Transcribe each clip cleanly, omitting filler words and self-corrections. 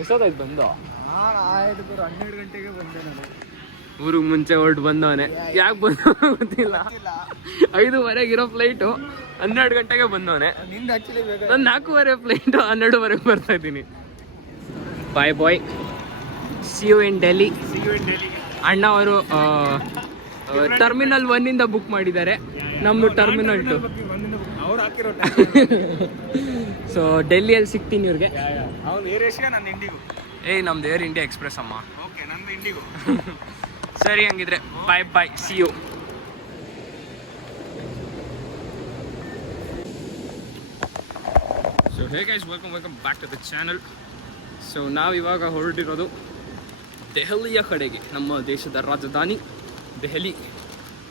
ಎಷ್ಟೊತ್ತಾಯ್ತು ಬಂದು? ಆಯ್ತು ಗುರು, 12 ಗಂಟೆಗೆ ಬಂದೆ ನಾನು. ಊರಿಗೆ ಮುಂಚೆ ಹೊರಟು ಬಂದವನೆ. ಯಾಕೆ ಬಂದ ಗೊತ್ತಿಲ್ಲ. 5:30 ಇರೋ ಫ್ಲೈಟು 12 ಗಂಟೆಗೆ ಬಂದವನೆ. ನಿಂದು ಆಕ್ಚುಲಿ ನಾನು 4:30 ಫ್ಲೈಟು 12:30 ಬರ್ತಾ ಇದ್ದೀನಿ. ಬಾಯ್ bye, see you in Delhi. ಅಣ್ಣ ಅವರು ಟರ್ಮಿನಲ್ 1 ಬುಕ್ ಮಾಡಿದ್ದಾರೆ, ನಮ್ಮದು ಟರ್ಮಿನಲ್ 2. ಅವ್ರು ಹಾಕಿರೋ ಸೊ ಡೆಲ್ಲಿಯಲ್ಲಿ ಸಿಗ್ತೀನಿ ಇವ್ರಿಗೆ. ಅವ್ನು ಏರ್ ಏಷ್ಯಾ, ನನ್ನ ಇಂಡಿಗೋ. ನಮ್ದು ಏರ್ ಇಂಡಿಯಾ ಎಕ್ಸ್ಪ್ರೆಸ್ ಅಮ್ಮ. ಓಕೆ, ನಂದು ಇಂಡಿಗೋ. ಸರಿ, ಹಂಗಿದ್ರೆ bye bye, see you. So hey guys, welcome back to the channel. So ನಾವಿವಾಗ ಹೊರಟಿರೋದು ದೆಹಲಿಯ ಕಡೆಗೆ, ನಮ್ಮ ದೇಶದ ರಾಜಧಾನಿ Delhi,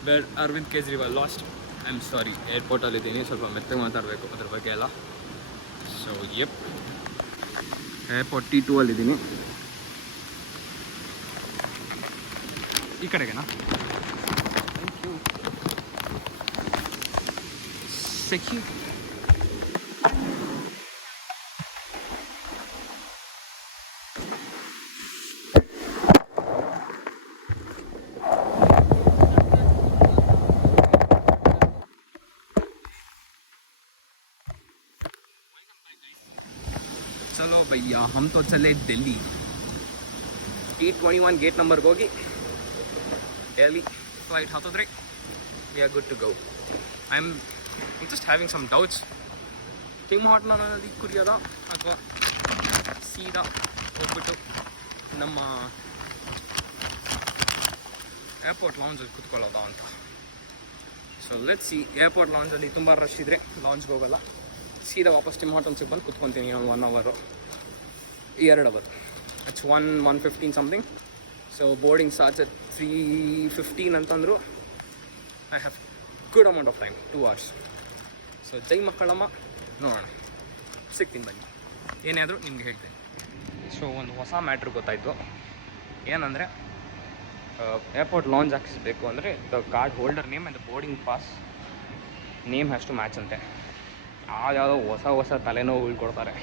where Arvind Kejriwal lost. I am sorry, ಏರ್ಪೋರ್ಟಲ್ಲಿದ್ದೀನಿ, ಸ್ವಲ್ಪ ಮೆತ್ತಗೆ ಮಾತಾಡಬೇಕು ಅದ್ರ ಬಗ್ಗೆ ಎಲ್ಲ. ಸೊ ಏರ್ಪೋರ್ಟ್ T2 ಅಲ್ಲಿದ್ದೀನಿ. ಈ ಕಡೆಗೆನಾ? ಸೆಕ್ಯೂ. चलो भैया, हम तो चले दिल्ली. T21 गेट नंबर ಹೋಗಿ Delhi flight ಹತ್ತಿದ್ರೆ we are good to go. I'm just having some doubts. Tim ಹಾರ್ಟನ್ನಲ್ಲಿ ಕುಡಿಯೋದ ಅಥವಾ ಸೀದಾ ಹೋಗ್ಬಿಟ್ಟು ನಮ್ಮ ಏರ್ಪೋರ್ಟ್ ಲಾಂಜಲ್ಲಿ ಕುತ್ಕೊಳ್ಳೋದ ಅಂತ. So let's see. ಏರ್ಪೋರ್ಟ್ ಲಾಂಜಲ್ಲಿ ತುಂಬ ರಶ್ ಇದ್ದರೆ ಲಾಂಜ್ಗೆ ಹೋಗಲ್ಲ, ಸೀದಾ ವಾಪಸ್ ಟಿಮ್ ಹಾರ್ಟನ್ಸಿಗೆ ಬಂದು ಕುತ್ಕೊತೀನಿ. 1 hour 2 hour. It's 1:15 something. So boarding starts at 3:15 ಅಂತಂದರು. I have good amount of time, 2 hours. So ಜೈ ಮಕ್ಕಳಮ್ಮ, ನೋಡೋಣ, ಸಿಗ್ತೀನಿ ಬನ್ನಿ. ಏನಾದರೂ ನಿಮ್ಗೆ ಹೇಳ್ತೀನಿ. ಸೊ ಒಂದು ಹೊಸ ಮ್ಯಾಟ್ರ್ ಗೊತ್ತಾಯಿತು. ಏನಂದರೆ ಏರ್ಪೋರ್ಟ್ ಲಾಂಜ್ ಹಾಕಿಸ್ಬೇಕು ಅಂದರೆ the card holder name and the boarding pass name has to match ಅಂತೆ. ಯಾವುದೋ ಹೊಸ ತಲೆನೋವು ಕೊಡ್ತಾರೆ.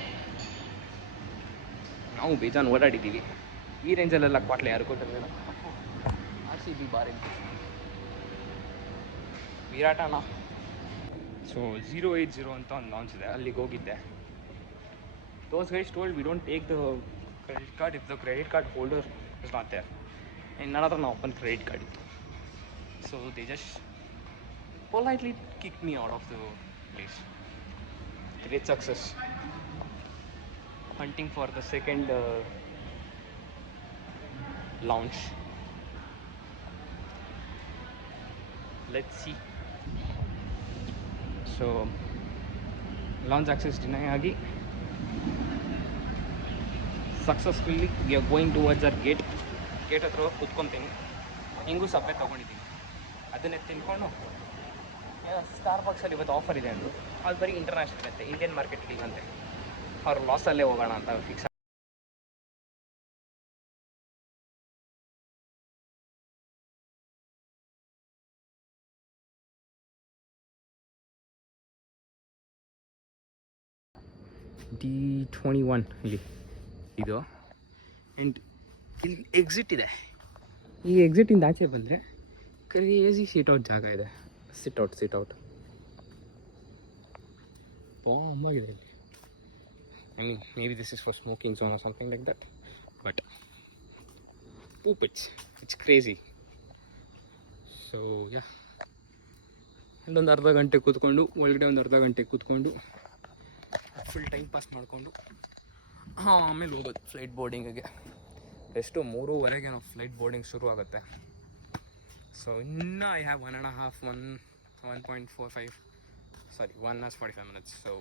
ನಾವು ಬೇಜಾನ್ ಓಡಾಡಿದ್ದೀವಿ, ಈ ರೇಂಜಲ್ಲೆಲ್ಲ ಕ್ವಾಟ್ಲೆ ಯಾರು ಕೊಟ್ಟಿರಲಿಲ್ಲ. RCB ಬಾರಿಲ್ಲ, ವಿರಾಟಣ. ಸೊ 080 ಅಂತ ಒಂದು ಲಾಂಚ್ ಇದೆ, ಅಲ್ಲಿಗೆ ಹೋಗಿದ್ದೆ. Those guys told we don't take the credit card if the credit card holder is not there. ನನ್ನ ಹತ್ರ ನಾವು ಓಪನ್ ಕ್ರೆಡಿಟ್ ಕಾರ್ಡ್ ಇತ್ತು. So they just politely kick me out of the place. Great success. Hunting for the second launch. Let's see. So launch access deny agi successfully we are going towards our gate ಹತ್ರ ಕುತ್ಕೊಂತೀನಿ. ಹಿಂಗೂ ಸಪ್ಪೆ ತೊಗೊಂಡಿದ್ದೀನಿ, ಅದನ್ನೇ ತಿನ್ಕೊಂಡು ಸ್ಟಾರ್ಬಕ್ಸಲ್ಲಿ ಇವತ್ತು offer ಇದೆ ಅಂದರು. ಅದು ಬರೀ ಇಂಟರ್ನ್ಯಾಷನಲ್ ಅಂತೆ, ಇಂಡಿಯನ್ ಮಾರ್ಕೆಟ್ಗೆ ಅಂತೆ. ಅವ್ರು ಲಾಸಲ್ಲೇ ಹೋಗೋಣ ಅಂತ ಫಿಕ್ಸ್. D21 ಇಲ್ಲಿ ಇದು, ಆ್ಯಂಡ್ ಇಲ್ಲಿ ಎಕ್ಸಿಟ್ ಇದೆ. ಈ ಎಕ್ಸಿಟಿಂದ ಆಚೆ ಬಂದರೆ ಕ್ರೇಜಿ ಸಿಟ್ಔಟ್ ಜಾಗ ಇದೆ. ಸಿಟ್ಔಟ್ ಬಾಂಬಾಗಿದೆ ಇಲ್ಲಿ. I mean maybe this is for smoking zone or something like that, but poop it's crazy. So yeah, ಇಲ್ಲೊಂದು ಅರ್ಧ ಗಂಟೆ ಕೂತ್ಕೊಂಡು, ಒಳಗಡೆ ಒಂದು ಅರ್ಧ ಗಂಟೆ ಕೂತ್ಕೊಂಡು ಫುಲ್ ಟೈಮ್ ಪಾಸ್ ಮಾಡಿಕೊಂಡು ಆಮೇಲೆ ಹೋಗೋದು ಫ್ಲೈಟ್ ಬೋರ್ಡಿಂಗಿಗೆ. ಎಷ್ಟು 3:30 ನಾವು ಫ್ಲೈಟ್ ಬೋರ್ಡಿಂಗ್ ಶುರು ಆಗುತ್ತೆ. ಸೊ ಇನ್ನೂ I have 1.45 sorry 1 hours 45 minutes. So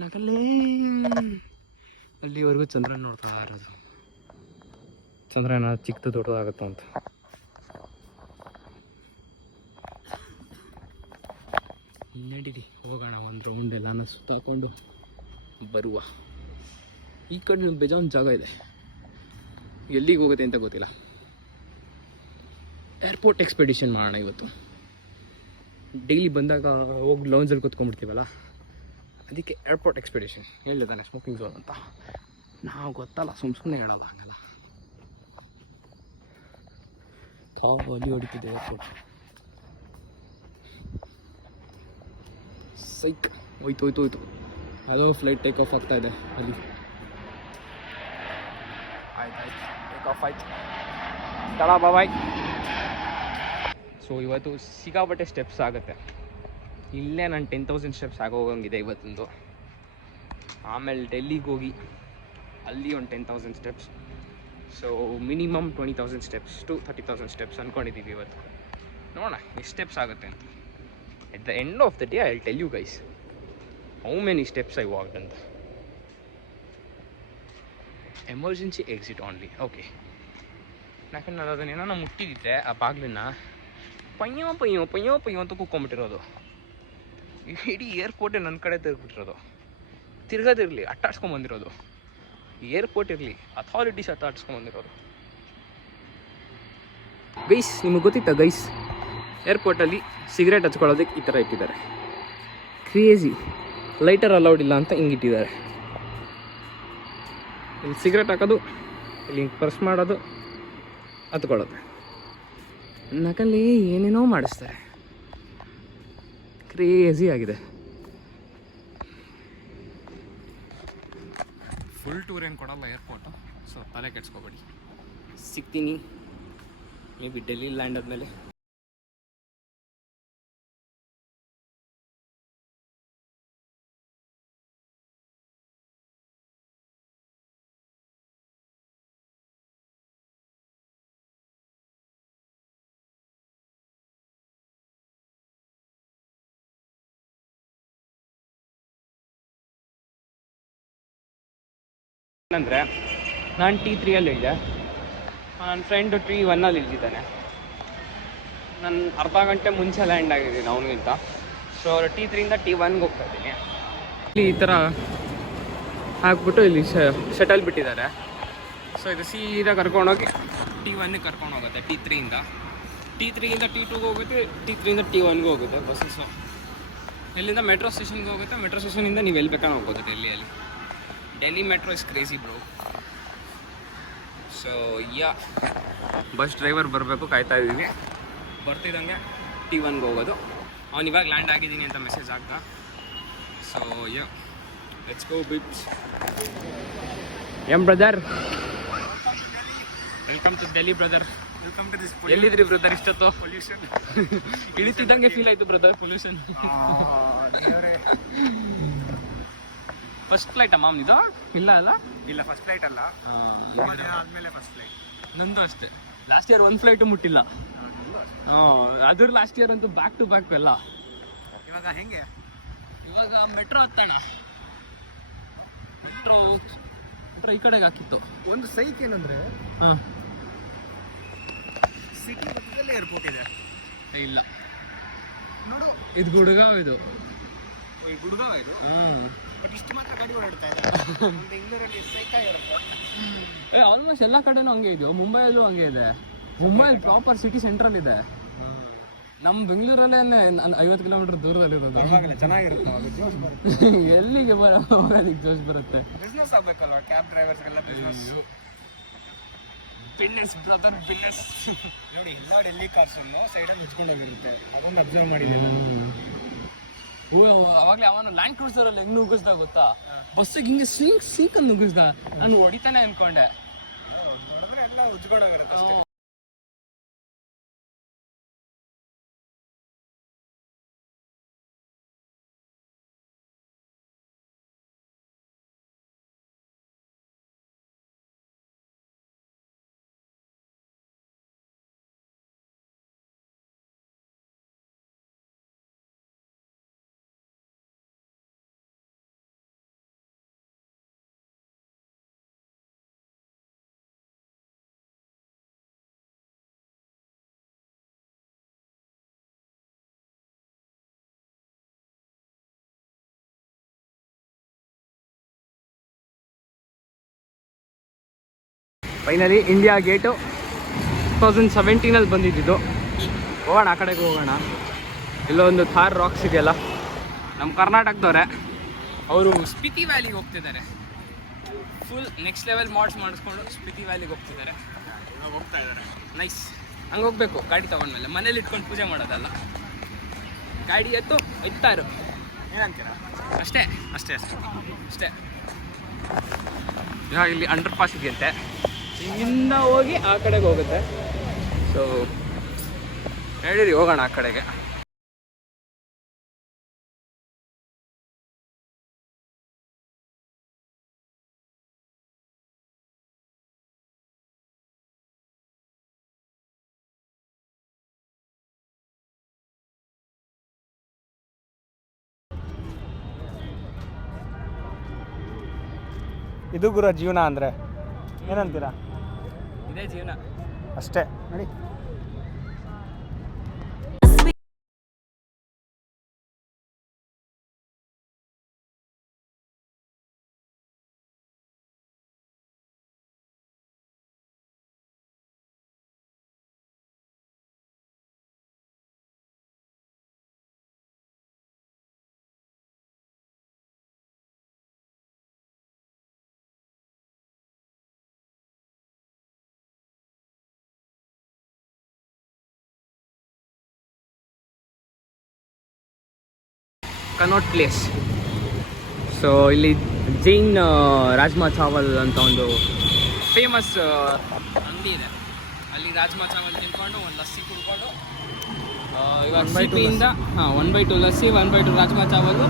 ನಗಲೇ ಅಲ್ಲಿವರೆಗೂ ಚಂದ್ರನ ನೋಡ್ತಾ ಇರೋದು. ಚಂದ್ರನ ಚಿಕ್ಕದು ದೊಡ್ಡದಾಗುತ್ತೋ ಅಂತ. ನಡೀರಿ ಹೋಗೋಣ, ಒಂದು ರೌಂಡ್ ಎಲ್ಲಾನು ಸುತ್ತಾಕೊಂಡು ಬರುವ. ಈ ಕಡೆ ಬೇಜಾನ್ ಜಾಗ ಇದೆ, ಎಲ್ಲಿಗೆ ಹೋಗುತ್ತೆ ಅಂತ ಗೊತ್ತಿಲ್ಲ. ಏರ್ಪೋರ್ಟ್ ಎಕ್ಸ್ಪೆಡಿಷನ್ ಮಾಡೋಣ ಇವತ್ತು. ಡೈಲಿ ಬಂದಾಗ ಹೋಗಿ ಲೌಂಜಲ್ಲಿ ಕೂತ್ಕೊಂಡ್ಬಿಡ್ತೀವಲ್ಲ, ಅದಕ್ಕೆ ಏರ್ಪೋರ್ಟ್ ಎಕ್ಸ್ಪೆಡಿಷನ್ ಹೇಳಿದ್ದಾನೆ ಸ್ಮೋಕಿಂಗ್ ಝೋನ್ ಅಂತ. ನಾವು ಗೊತ್ತಲ್ಲ, ಸುಮ್ಮನೆ ಹೇಳೋಲ್ಲ ಹಂಗಲ್ಲ. ಅಲ್ಲಿ ಹೊಡಿತಿದ್ದೆ ಏರ್ಪೋರ್ಟ್. ಸೈಕ್ ಹೋಯ್ತು. ಹಲೋ, ಫ್ಲೈಟ್ ಟೇಕ್ ಆಫ್ ಆಗ್ತಾ ಇದೆ ಅಲ್ಲಿ. ಆಯ್ತು ಟೇಕ್ ಆಫ್ ಆಯ್ತು. ತಡ ಬಾಯ್. ಸೊ ಇವತ್ತು ಸಿಕ್ಕಾಪಟ್ಟೆ ಸ್ಟೆಪ್ಸ್ ಆಗುತ್ತೆ. ಇಲ್ಲೇ ನಾನು 10,000 ಸ್ಟೆಪ್ಸ್ ಆಗೋಗಂಗಿದೆ ಇವತ್ತೊಂದು. ಆಮೇಲೆ ಡೆಲ್ಲಿಗೆ ಹೋಗಿ ಅಲ್ಲಿ ಒಂದು 10,000 steps. So minimum 20,000 steps to 30,000 steps ಅಂದ್ಕೊಂಡಿದ್ದೀವಿ ಇವತ್ತು. ನೋಡೋಣ ಎಷ್ಟು ಸ್ಟೆಪ್ಸ್ ಆಗುತ್ತೆ ಅಂತ. At the end of the day I will tell you guys how many steps I walked ಅಂತ. Emergency exit only. ಓಕೆ, ಯಾಕಂದ್ರೆ ನಾನು ಅದನ್ನೇನೋ ಮುಟ್ಟಿದ್ದೆ ಆ ಬಾಗಿಲನ್ನ, ಪಯ್ಯೋ ಅಂತ ಕೂತ್ಕೊಂಡ್ಬಿಟ್ಟಿರೋದು. ಇಡೀ ಏರ್ಪೋರ್ಟೇ ನನ್ನ ಕಡೆ ತಿರುಗ್ಬಿಟ್ಟಿರೋದು. ತಿರ್ಗೋದಿರಲಿ, ಅಟ್ಟಾಡ್ಸ್ಕೊಂಬಂದಿರೋದು. ಏರ್ಪೋರ್ಟ್ ಇರಲಿ, ಅಥಾರಿಟೀಸ್ ಅಟ್ಟಾಡ್ಸ್ಕೊಂಬಂದಿರೋದು. ಗೈಸ್, ನಿಮಗೆ ಗೊತ್ತಿತ್ತಾ ಗೈಸ್, ಏರ್ಪೋರ್ಟಲ್ಲಿ ಸಿಗರೇಟ್ ಹಚ್ಕೊಳ್ಳೋದಕ್ಕೆ ಈ ಥರ ಇಟ್ಟಿದ್ದಾರೆ. ಕ್ರೇಜಿ. ಲೈಟರ್ ಅಲೌಡ್ ಇಲ್ಲ ಅಂತ ಹಿಂಗಿಟ್ಟಿದ್ದಾರೆ. ಇಲ್ಲಿ ಸಿಗರೇಟ್ ಹಾಕೋದು, ಇಲ್ಲಿ ಹಿಂಗೆ ಪರ್ಸ್ ಮಾಡೋದು, ಹತ್ಕೊಳ್ಳೋದು. ನಕಲ್ಲಿ ಏನೇನೋ ಮಾಡಿಸ್ತಾರೆ. ಕ್ರೇಜಿ ಆಗಿದೆ. ಫುಲ್ ಟೂರ್ ಏನು ಕೊಡಲ್ಲ ಏರ್ಪೋರ್ಟು, ಸೊ ತಲೆ ಕೆಡ್ಸ್ಕೊಬೇಡಿ. ಸಿಗ್ತೀನಿ ಮೇ ಬಿ ಡೆಲ್ಲಿ ಲ್ಯಾಂಡ್ ಆದಮೇಲೆ. ಅಂದರೆ ನಾನು T3 ಇದ್ದೆ, ನನ್ನ ಫ್ರೆಂಡು T1 ಇಳಿದಿದ್ದಾನೆ. ನಾನು ಅರ್ಧ ಗಂಟೆ ಮುಂಚೆ ಲ್ಯಾಂಡ್ ಆಗಿದ್ದೀನಿ ಅವನಿಗಿಂತ. ಸೊ T3 T1 ಹೋಗ್ತಾ ಇದ್ದೀನಿ. ಇಲ್ಲಿ ಈ ಥರ ಹಾಕ್ಬಿಟ್ಟು ಇಲ್ಲಿ ಶಟಲ್ ಬಿಟ್ಟಿದ್ದಾರೆ. ಸೊ ಇದು ಸೀದಾ ಕರ್ಕೊಂಡೋಗಿ T1 ಕರ್ಕೊಂಡು ಹೋಗುತ್ತೆ. T3 T2 ಹೋಗುತ್ತೆ, T3 T1 ಹೋಗುತ್ತೆ ಬಸ್ಸಸ್ಸು. ಎಲ್ಲಿಂದ ಮೆಟ್ರೋ ಸ್ಟೇಷನ್ಗೆ ಹೋಗುತ್ತೆ. ಮೆಟ್ರೋ ಸ್ಟೇಷನಿಂದ ನೀವು ಎಲ್ಲಿ ಬೇಕಾದ್ರೆ ಹೋಗ್ಬೋದು ಡೆಲ್ಲಿಯಲ್ಲಿ. Delhi metro is crazy bro. So bus driver ಬರಬೇಕು, ಕಾಯ್ತಾ ಇದ್ದೀವಿ. ಬರ್ತಿದ್ದಂಗೆ T1 ಹೋಗೋದು. ಅವ್ನು ಇವಾಗ ಲ್ಯಾಂಡ್ ಆಗಿದ್ದೀನಿ ಅಂತ ಮೆಸೇಜ್ ಆಗ್ತಾ. So let's go bits. Brother, welcome to Delhi brother. Welcome to this. ಎಲ್ಲಿದ್ರಿ ಬ್ರದರ್ ಇಷ್ಟೊತ್ತು? ಪೊಲ್ಯೂಷನ್ ಇಳಿತಿದ್ದಂಗೆ ಫೀಲ್ ಆಯಿತು brother, pollution. First flight ma'am ಇದು? ಇಲ್ಲ ಫಸ್ಟ್ ಫ್ಲೈಟ್ ಅಲ್ಲ, ಆದ್ಮೇಲೆ ಫಸ್ಟ್ ಫ್ಲೈಟ್. ನಂದು ಅಷ್ಟೇ. ಲಾಸ್ಟ್ ಇಯರ್ ಒಂದು ಫ್ಲೈಟು ಮುಟ್ಟಿಲ್ಲ. ಅದ್ರ ಲಾಸ್ಟ್ ಇಯರ್ ಅಂತೂ ಬ್ಯಾಕ್ ಟು ಬ್ಯಾಕ್ ಎಲ್ಲ. ಇವಾಗ ಹೆಂಗೆ? ಇವಾಗ ಮೆಟ್ರೋ ಹತ್ತಣ. ಮೆಟ್ರೋ ಈ ಕಡೆಗೆ ಹಾಕಿತ್ತು. ಒಂದು ಸೈಕ್ ಏನಂದ್ರೆ ಹಾಂ, ಸಿಟಿ ಮಧ್ಯದಲ್ಲೇ ಏರ್ಪೋರ್ಟ್ ಇದೆ. ಇಲ್ಲ ನೋಡು, ಇದು ಗುಡ್ಗಾಂವ್. ಇದು ಈ ಗುಡ್ಗಾಂವ್ ಇದು. ಬಟ್ ಇಷ್ಟು ಮಾತ್ರ ಗಾಡಿ ಓಡಾಡ್ತಾ ಇದೆ. ಬೆಂಗಳೂರಲ್ಲಿ ಸೈಕ ಏರ್ಪೋರ್ಟ್ ಆಲ್ಮೋಸ್ಟ್ ಎಲ್ಲ ಕಡೆನೂ ಹಂಗೆ ಇದೆಯೋ. ಮುಂಬೈಯಲ್ಲೂ ಹಂಗೆ ಇದೆ. ಮುಂಬೈಲಿ ಪ್ರಾಪರ್ ಸಿಟಿ ಸೆಂಟ್ರಲ್ ಇದೆ. ನಮ್ಮ ಬೆಂಗಳೂರಲ್ಲೇ 50 ಕಿಲೋಮೀಟರ್ ದೂರದಲ್ಲಿರೋದು. ಚೆನ್ನಾಗಿರುತ್ತೆ. ಎಲ್ಲಿಗೆ ಹೋಗೋದಕ್ಕೆ ಜೋಶ್ ಬರುತ್ತೆ. ಬಿಸ್ನೆಸ್ ಆಗ್ಬೇಕಲ್ವಾ ಕ್ಯಾಬ್ ಡ್ರೈವರ್ಸ್ಗೆಲ್ಲ ಬಿಸ್ನೆಸ್. Business brother, business. ನೋಡಿ, ಎಲ್ಲ ಡೆಲ್ಲಿ ಕಾರ್ಸನ್ನು ಸೈಡಲ್ಲಿ ಮುಚ್ಕೊಂಡೋಗಿರುತ್ತೆ. ಅದೊಂದು ಅಬ್ಸರ್ವ್ ಮಾಡಿದ್ದೀನಿ. ಅವಾಗಲೇ ಅವನು ಲ್ಯಾಂಡ್ ಕ್ರೂಸರಲ್ಲಿ ಹೆಂಗ್ ನುಗ್ಗಿಸ್ದ ಗೊತ್ತಾ? ಬಸ್ಸಿಗೆ ಹಿಂಗೆ ಸೀಕ್ ಅಂತ ನುಗ್ಗಿಸ್ದ. ನಾನು ಹೊಡಿತಾನೆ ಅನ್ಕೊಂಡೆ. ನೋಡಿದ್ರೆ ಎಲ್ಲ ಉಜ್ಕೊಂಡೋಗಿರುತ್ತೆ. ಫೈನಲಿ ಇಂಡಿಯಾ ಗೇಟು 2017 ಬಂದಿದ್ದು. ಹೋಗೋಣ, ಆ ಕಡೆಗೆ ಹೋಗೋಣ. ಇಲ್ಲೊಂದು ಥಾರ್ ರಾಕ್ಸ್ ಇದೆಯಲ್ಲ, ನಮ್ಮ ಕರ್ನಾಟಕದವ್ರೆ. ಅವರು ಸ್ಪಿತಿ ವ್ಯಾಲಿಗೆ ಹೋಗ್ತಿದ್ದಾರೆ. ಫುಲ್ ನೆಕ್ಸ್ಟ್ ಲೆವೆಲ್ ಮಾಡಿಸ್ಕೊಂಡು ಸ್ಪಿತಿ ವ್ಯಾಲಿಗೆ ಹೋಗ್ತಿದ್ದಾರೆ. ಹೋಗ್ತಾ ಇದ್ದಾರೆ. ನೈಸ್. ಹಂಗೆ ಹೋಗ್ಬೇಕು ಗಾಡಿ ತೊಗೊಂಡ್ಮೇಲೆ. ಮನೇಲಿ ಇಟ್ಕೊಂಡು ಪೂಜೆ ಮಾಡೋದಲ್ಲ, ಗಾಡಿ ಎತ್ತು ಇತ್ತಾರು ಏನಂತೀರಾ? ಅಷ್ಟೇ ಅಷ್ಟೇ ಅಷ್ಟೇ ಅಷ್ಟೇ. ಇವಾಗ ಇಲ್ಲಿ ಅಂಡರ್ ಪಾಸ್ ಇದೆಯಂತೆ, ಇಲ್ಲಿಂದ ಹೋಗಿ ಆ ಕಡೆಗೆ ಹೋಗುತ್ತೆ. ಸೊ ಹೇಳಿರಿ ಹೋಗೋಣ ಆ ಕಡೆಗೆ. ಇದು ಗುರು ಜೀವನ ಅಂದರೆ ಏನಂತೀರಾ? ಇದೇ ಜೀವನ ಅಷ್ಟೇ ನೋಡಿ. ಕನೋಟ್ ಪ್ಲೇಸ್. ಸೊ ಇಲ್ಲಿ ಜೈನ್ ರಾಜ್ಮಾ ಚಾವಲ್ ಅಂತ ಒಂದು ಫೇಮಸ್ ಅಂಗಡಿ ಇದೆ. ಅಲ್ಲಿ ರಾಜ್ಮಾ ಚಾವಲ್ ತಿನ್ಕೊಂಡು ಒಂದು ಲಸ್ಸಿ ಕುಡ್ಕೊಂಡು ಇವಾಗ ಸಿಪಿಯಿಂದ 1/2 ಲಸ್ಸಿ 1/2 ರಾಜ್ಮಾ ಚಾವಲು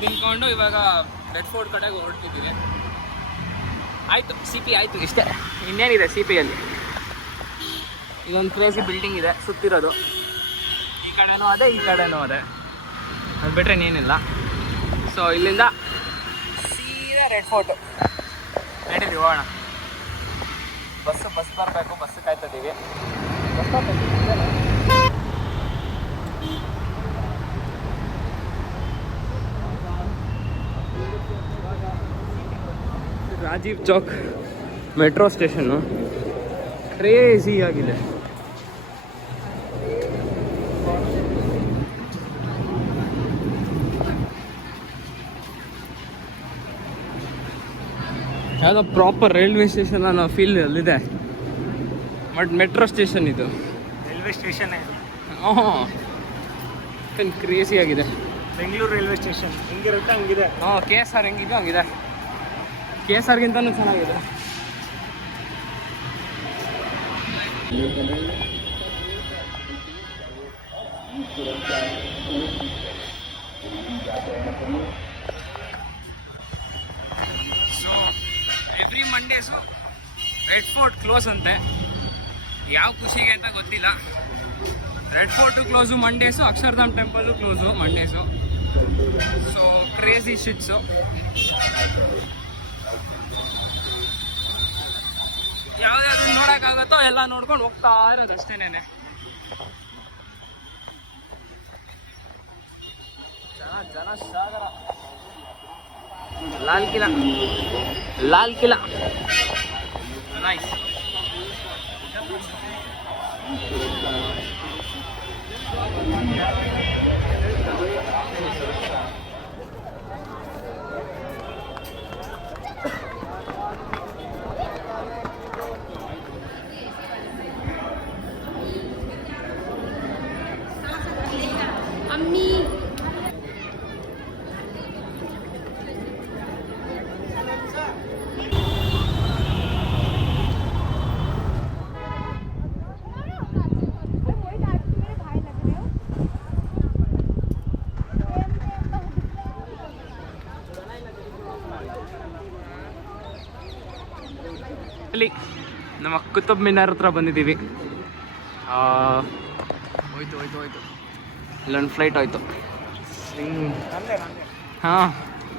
ತಿನ್ಕೊಂಡು ಇವಾಗ ರೆಡ್ ಫೋರ್ಟ್ ಕಡೆಗೆ ಹೊರಡ್ತಿದ್ದೀವಿ. ಆಯಿತು, ಸಿ ಪಿ ಆಯಿತು, ಇಷ್ಟೇ. ಇನ್ನೇನಿದೆ ಸಿ ಪಿಯಲ್ಲಿ? ಇದೊಂದು ಕ್ರೇಜಿ ಬಿಲ್ಡಿಂಗ್ ಇದೆ ಸುತ್ತಿರೋದು. ಈ ಕಡೆನೂ ಅದೇ, ಈ ಕಡೆನೂ ಅದೇ, ಅದು ಬಿಟ್ಟರೆ ಇನ್ನೇನಿಲ್ಲ. ಸೊ ಇಲ್ಲಿಂದ ಸೀದಾ ರೆಡ್ ಫೋರ್ಟು ನಡೀರಿ ಹೋಗೋಣ. ಬಸ್ ಬರಬೇಕು, ಬಸ್ ಕಾಯ್ತಿದ್ದೀವಿ. ರಾಜೀವ್ ಚೌಕ್ ಮೆಟ್ರೋ ಸ್ಟೇಷನ್ನು ಕ್ರೇಜಿ ಆಗಿದೆ. ಯಾವುದೋ ಪ್ರಾಪರ್ ರೈಲ್ವೆ ಸ್ಟೇಷನ್ ಅನ್ನೋ ಫೀಲ್ ಅಲ್ಲಿದೆ, ಬಟ್ ಮೆಟ್ರೋ ಸ್ಟೇಷನ್ ಇದು. ರೈಲ್ವೆ ಸ್ಟೇಷನ್ ಇದು. ಕ್ರೇಜಿ ಆಗಿದೆ. ಬೆಂಗಳೂರು ರೈಲ್ವೆ ಸ್ಟೇಷನ್ ಹೆಂಗಿರುತ್ತೆ ಹಂಗಿದೆ. ಕೆ ಎಸ್ ಆರ್ ಹೆಂಗಿದ್ದು ಹಂಗಿದೆ. ಕೆ ಎಸ್ ಆರ್ಗಿಂತನೂ ಚೆನ್ನಾಗಿದೆ. So every Mondays Red Fort close ಅಂತೆ. ಯಾವ ಖುಷಿಗೆ ಅಂತ ಗೊತ್ತಿಲ್ಲ. Red Fort close Mondays, Akshardham temple close Mondays. So crazy shits. ಯಾವ್ದಾದ್ರು ನೋಡೋಕ್ಕಾಗತ್ತೋ ಎಲ್ಲ ನೋಡ್ಕೊಂಡು ಹೋಗ್ತಾ ಇರೋದು ಅಷ್ಟೇನೆ. ಜನ ಸಾಗರ. ಲಾಲ್ ಕಿಲಾ ನೈಸ್. ಅಲ್ಲಿ ನಮ್ಮ ಕುತುಬ್ ಮಿನಾರ್ ಹತ್ರ ಬಂದಿದ್ದೀವಿ. ಹೋಯ್ತು ಇಲ್ಲೊಂದು ಫ್ಲೈಟ್ ಹೋಯ್ತು. ಹಾಂ,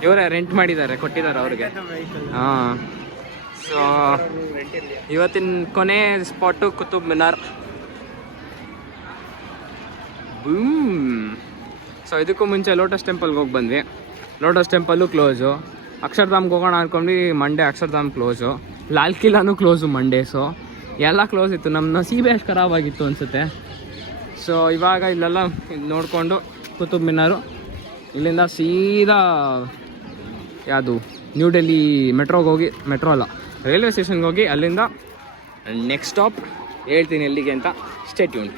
ಇವರೇ ರೆಂಟ್ ಮಾಡಿದ್ದಾರೆ, ಕೊಟ್ಟಿದ್ದಾರೆ ಅವ್ರಿಗೆ. ಹಾಂ, ಸೊ ಇವತ್ತಿನ ಕೊನೆ ಸ್ಪಾಟು ಕುತುಬ್ ಮಿನಾರ್. ಸೊ ಇದಕ್ಕೂ ಮುಂಚೆ ಲೋಟಸ್ ಟೆಂಪಲ್ಗೆ ಹೋಗಿ ಬಂದ್ವಿ. Lotus temple close. ಅಕ್ಷರಧಾಮ್ಗೆ ಹೋಗೋಣ ಅಂದ್ಕೊಂಡು Monday Akshardham close. Lal ಕಿಲಾನು close ಮಂಡೇಸು. ಎಲ್ಲ ಕ್ಲೋಸ್ ಇತ್ತು. ನಮ್ಮ ನಸೀಬೆ ಅಷ್ಟು ಖರಾಬಾಗಿತ್ತು ಅನಿಸುತ್ತೆ. ಸೊ ಇವಾಗ ಇಲ್ಲೆಲ್ಲ ನೋಡಿಕೊಂಡು ಕುತುಬ್ ಮಿನಾರು ಇಲ್ಲಿಂದ ಸೀದಾ ಯಾವುದು ನ್ಯೂ ಡೆಲ್ಲಿ ಮೆಟ್ರೋಗೆ ಹೋಗಿ, ಮೆಟ್ರೋ ಅಲ್ಲ ರೈಲ್ವೆ ಸ್ಟೇಷನ್ಗೆ ಹೋಗಿ ಅಲ್ಲಿಂದ ನೆಕ್ಸ್ಟ್ ಸ್ಟಾಪ್ ಹೇಳ್ತೀನಿ ಎಲ್ಲಿಗೆ ಅಂತ. Stay tune.